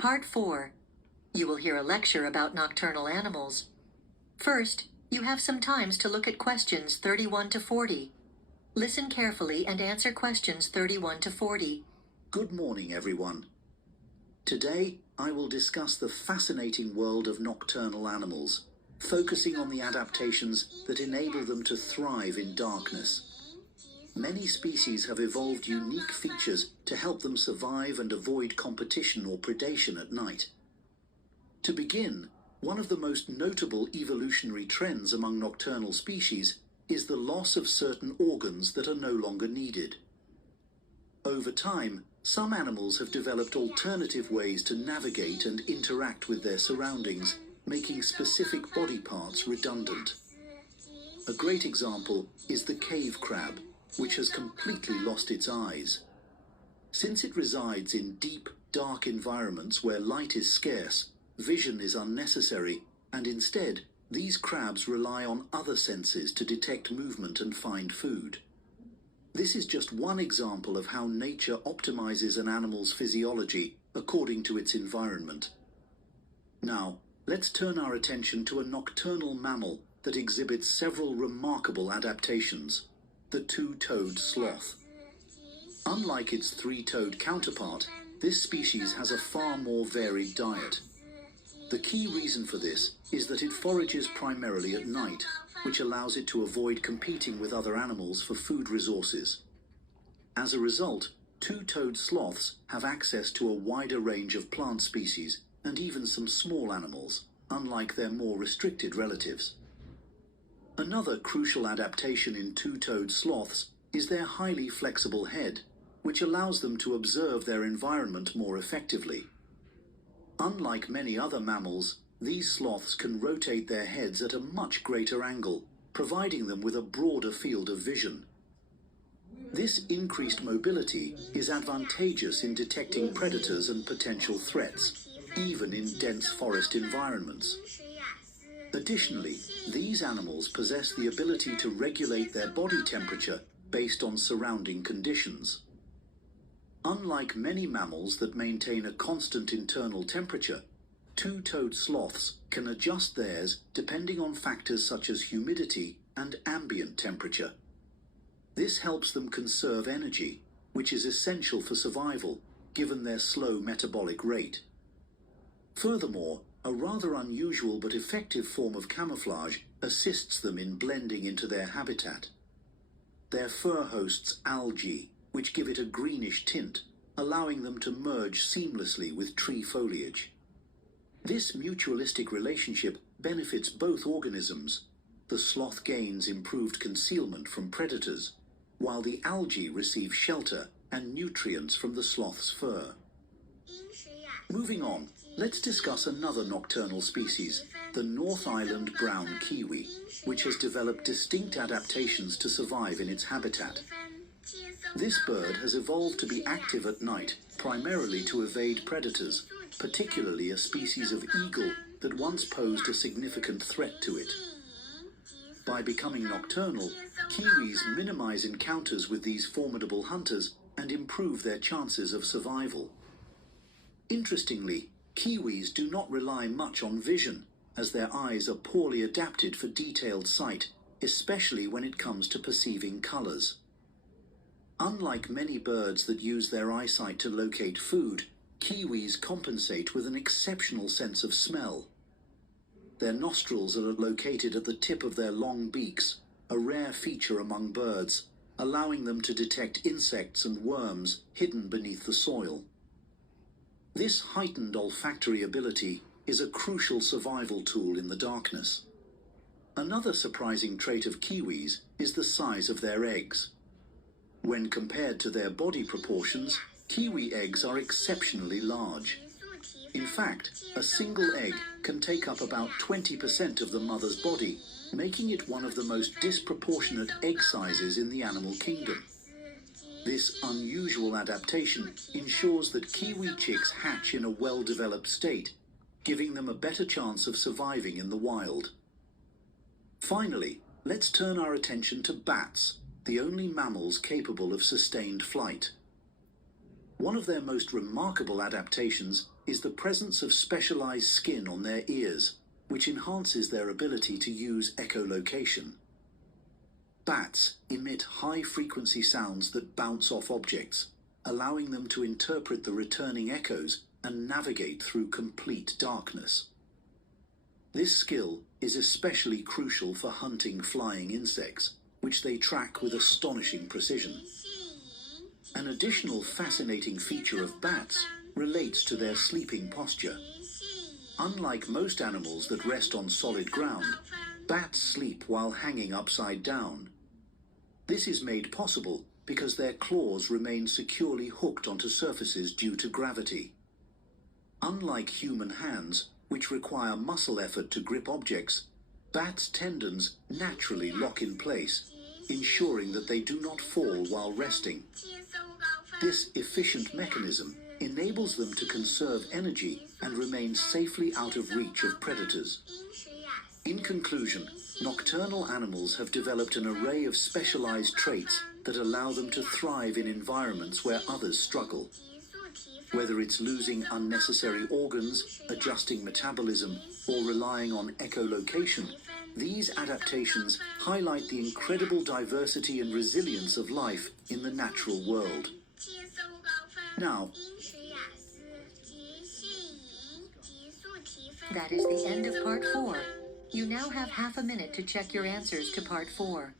Part 4. You will hear a lecture about nocturnal animals. First, you have some times to look at questions 31 to 40. Listen carefully and answer questions 31 to 40. Good morning, everyone. Today, I will discuss the fascinating world of nocturnal animals, focusing on the adaptations that enable them to thrive in darkness. Many species have evolved unique features to help them survive and avoid competition or predation at night. To begin, one of the most notable evolutionary trends among nocturnal species is the loss of certain organs that are no longer needed. Over time, some animals have developed alternative ways to navigate and interact with their surroundings, making specific body parts redundant. A great example is the cave crab, which has completely lost its eyes. Since it resides in deep, dark environments where light is scarce, vision is unnecessary, and instead, these crabs rely on other senses to detect movement and find food. This is just one example of how nature optimizes an animal's physiology according to its environment. Now, let's turn our attention to a nocturnal mammal that exhibits several remarkable adaptations: the two-toed sloth. Unlike its three-toed counterpart, this species has a far more varied diet. The key reason for this is that it forages primarily at night, which allows it to avoid competing with other animals for food resources. As a result, two-toed sloths have access to a wider range of plant species and even some small animals, unlike their more restricted relatives. Another crucial adaptation in two-toed sloths is their highly flexible head, which allows them to observe their environment more effectively. Unlike many other mammals, these sloths can rotate their heads at a much greater angle, providing them with a broader field of vision. This increased mobility is advantageous in detecting predators and potential threats, even in dense forest environments. Additionally, these animals possess the ability to regulate their body temperature based on surrounding conditions. Unlike many mammals that maintain a constant internal temperature, two-toed sloths can adjust theirs depending on factors such as humidity and ambient temperature. This helps them conserve energy, which is essential for survival, given their slow metabolic rate. Furthermore, a rather unusual but effective form of camouflage assists them in blending into their habitat. Their fur hosts algae, which give it a greenish tint, allowing them to merge seamlessly with tree foliage. This mutualistic relationship benefits both organisms. The sloth gains improved concealment from predators, while the algae receive shelter and nutrients from the sloth's fur. Moving on, let's discuss another nocturnal species, the North Island brown kiwi, which has developed distinct adaptations to survive in its habitat. This bird has evolved to be active at night, primarily to evade predators, particularly a species of eagle that once posed a significant threat to it. By becoming nocturnal, kiwis minimize encounters with these formidable hunters and improve their chances of survival. Interestingly, kiwis do not rely much on vision, as their eyes are poorly adapted for detailed sight, especially when it comes to perceiving colors. Unlike many birds that use their eyesight to locate food, kiwis compensate with an exceptional sense of smell. Their nostrils are located at the tip of their long beaks, a rare feature among birds, allowing them to detect insects and worms hidden beneath the soil. This heightened olfactory ability is a crucial survival tool in the darkness. Another surprising trait of kiwis is the size of their eggs. When compared to their body proportions, kiwi eggs are exceptionally large. In fact, a single egg can take up about 20% of the mother's body, making it one of the most disproportionate egg sizes in the animal kingdom. This unusual adaptation ensures that kiwi chicks hatch in a well-developed state, giving them a better chance of surviving in the wild. Finally, let's turn our attention to bats, the only mammals capable of sustained flight. One of their most remarkable adaptations is the presence of specialized skin on their ears, which enhances their ability to use echolocation. Bats emit high-frequency sounds that bounce off objects, allowing them to interpret the returning echoes and navigate through complete darkness. This skill is especially crucial for hunting flying insects, which they track with astonishing precision. An additional fascinating feature of bats relates to their sleeping posture. Unlike most animals that rest on solid ground, bats sleep while hanging upside down. This is made possible because their claws remain securely hooked onto surfaces due to gravity. Unlike human hands, which require muscle effort to grip objects, bats' tendons naturally lock in place, ensuring that they do not fall while resting. This efficient mechanism enables them to conserve energy and remain safely out of reach of predators. In conclusion, nocturnal animals have developed an array of specialized traits that allow them to thrive in environments where others struggle. Whether it's losing unnecessary organs, adjusting metabolism, or relying on echolocation, these adaptations highlight the incredible diversity and resilience of life in the natural world. Now, that is the end of part 4. You now have half a minute to check your answers to part 4.